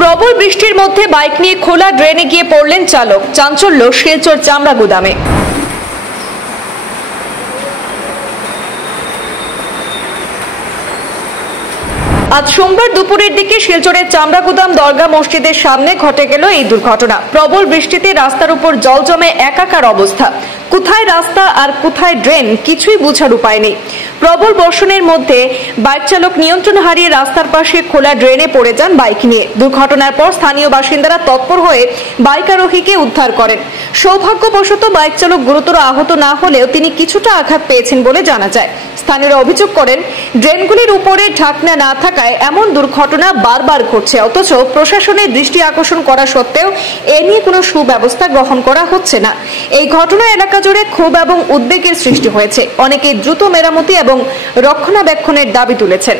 প্রবল বৃষ্টির মধ্যে বাইক নিয়ে খোলা ড্রেনে গিয়ে পড়লেন চালক। চাঞ্চল্য শিলচর চামড়া গুদামে। আজ সোমবার দুপুরের দিকে শিলচরের চামড়া গুদাম দরগা মসজিদের সামনে ঘটে গেল এই দুর্ঘটনা। প্রবল বৃষ্টিতে রাস্তার উপর জল জমে একাকার অবস্থা। কোথায় রাস্তা আর কোথায় ড্রেন কিছুই বোঝার উপায় নেই। প্রবল বর্ষণের মধ্যে বাইক চালক নিয়ন্ত্রণ হারিয়ে রাস্তার পাশে খোলা ড্রেনে পড়ে যান বাইক নিয়ে। দুর্ঘটনার পর স্থানীয় বাসিন্দারা তৎপর হয়ে বাইক আরোহীকে উদ্ধার করেন। সৌভাগ্যবশত বাইক চালক গুরুতর আহত না হলেও তিনি কিছুটা আঘাত পেয়েছেন বলে জানা যায়। স্থানীয়রা অভিযোগ করেন, ড্রেনগুলির উপরে ঢাকনা না থাকায় এমন দুর্ঘটনা বারবার ঘটছে, অথচ প্রশাসনের দৃষ্টি আকর্ষণ করা সত্ত্বেও এ নিয়ে কোনো সুব্যবস্থা গ্রহণ করা হচ্ছে না। এই ঘটনা এলাকা জুড়ে ক্ষোভ এবং উদ্বেগের সৃষ্টি হয়েছে। অনেকে দ্রুত মেরামতি এবং রক্ষণাবেক্ষণের দাবি তুলেছেন।